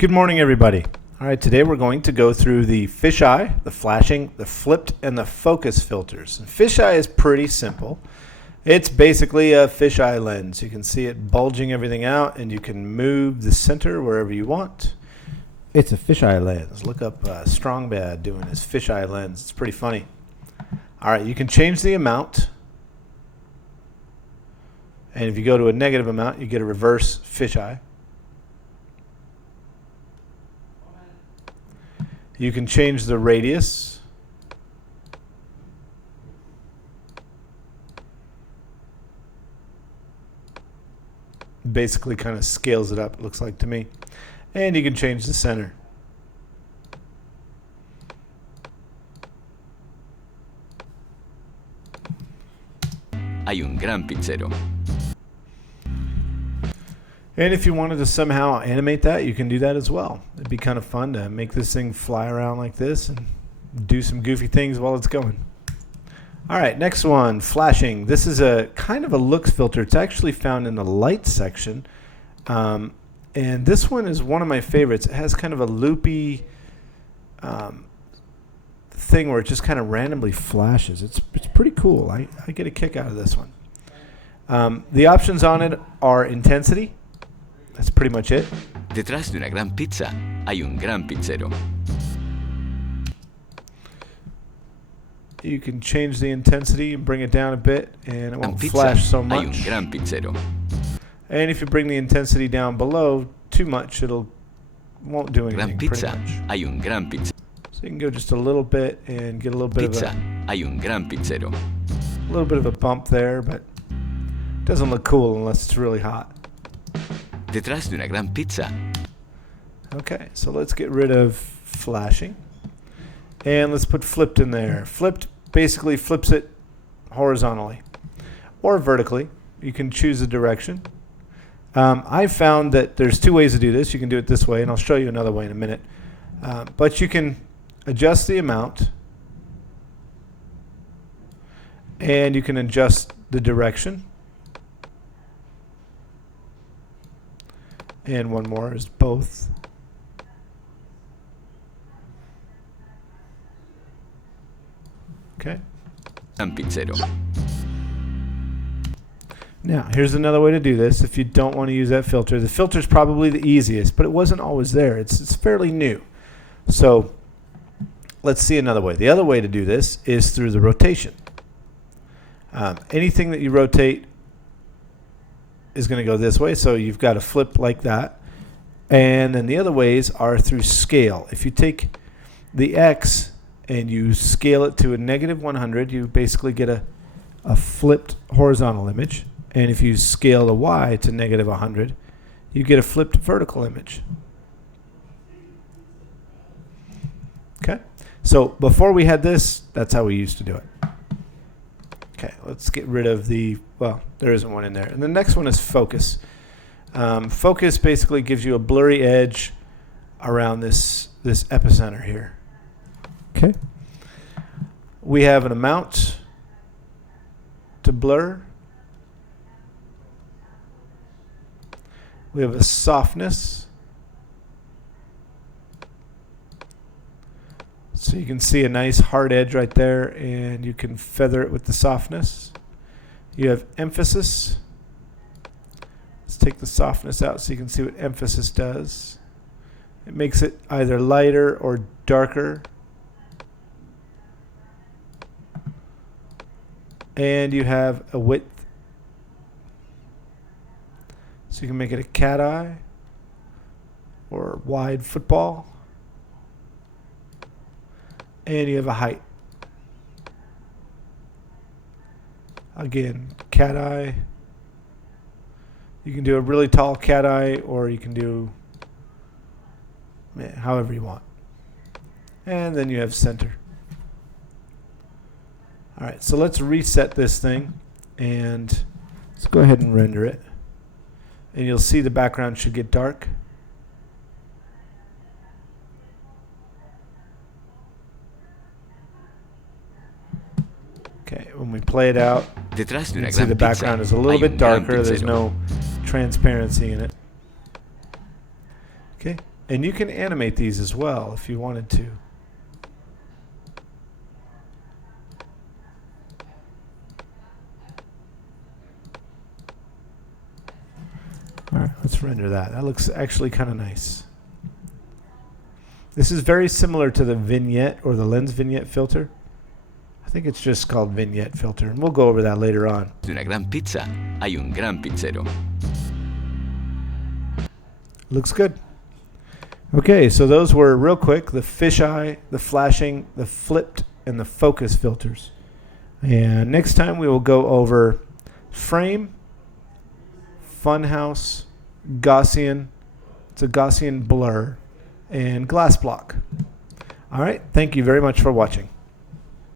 Good morning, everybody. All right, today we're going to go through the fisheye, the flashing, the flipped, and the focus filters. And fisheye is pretty simple. It's basically a fisheye lens. You can see it bulging everything out, and you can move the center wherever you want. It's a fisheye lens. Look up Strongbad doing his fisheye lens. It's pretty funny. All right, you can change the amount. And if you go to a negative amount, you get a reverse fisheye. You can change the radius. Basically kind of scales it up, it looks like to me. And you can change the center. Hay un gran pizzero. And if you wanted to somehow animate that, you can do that as well. It'd be kind of fun to make this thing fly around like this and do some goofy things while it's going. All right, next one, flashing. This is a kind of a looks filter. It's actually found in the light section. And this one is one of my favorites. It has kind of a loopy thing where it just kind of randomly flashes. It's pretty cool. I get a kick out of this one. The options on it are intensity. That's pretty much it. Detrás de una gran pizza hay un gran pizzero. You can change the intensity and bring it down a bit, and it won't flash so much. Hay un gran pizzero. And if you bring the intensity down below too much, won't do anything. Gran pizza pretty much. hay un gran pizzero. So you can go just a little bit and get a little bit Pizza of hay un gran pizzero. a little bit of a bump there, but it doesn't look cool unless it's really hot. Detrás de una gran pizza. Okay, so let's get rid of flashing. And let's put flipped in there. Flipped basically flips it horizontally or vertically. You can choose the direction. I found that there's two ways to do this. You can do it this way, and I'll show you another way in a minute. But you can adjust the amount, and you can adjust the direction. And one more is both. Okay. Gran pizzero. Now, here's another way to do this if you don't want to use that filter. The filter is probably the easiest, but it wasn't always there. It's fairly new. So let's see another way. The other way to do this is through the rotation. Anything that you rotate is going to go this way, so you've got to flip like that. And then the other ways are through scale. If you take the X and you scale it to a negative 100, you basically get a flipped horizontal image. And if you scale the Y to negative 100, you get a flipped vertical image. Okay? So before we had this, that's how we used to do it. Okay, let's get rid of well, there isn't one in there. And the next one is focus. Focus basically gives you a blurry edge around this epicenter here. Okay. We have an amount to blur. We have a softness. So you can see a nice hard edge right there, and you can feather it with the softness. You have emphasis. Let's take the softness out so you can see what emphasis does. It makes it either lighter or darker. And you have a width. So you can make it a cat eye or wide football. And you have a height. Again, cat eye. You can do a really tall cat eye, or you can do however you want. And then you have center. All right, so let's reset this thing, and let's go ahead and render it. And you'll see the background should get dark. Okay, when we play it out, you can see the background is a little bit darker. There's no transparency in it. Okay, And you can animate these as well if you wanted to. All right, let's render that. That looks actually kind of nice. This is very similar to the vignette or the lens vignette filter. I think it's just called vignette filter, and we'll go over that later on. De una gran pizza hay un gran pizzero. Looks good. Okay, so those were real quick, the fisheye, the flashing, the flipped, and the focus filters. And next time we will go over frame, funhouse, Gaussian, it's a Gaussian blur, and glass block. All right, thank you very much for watching.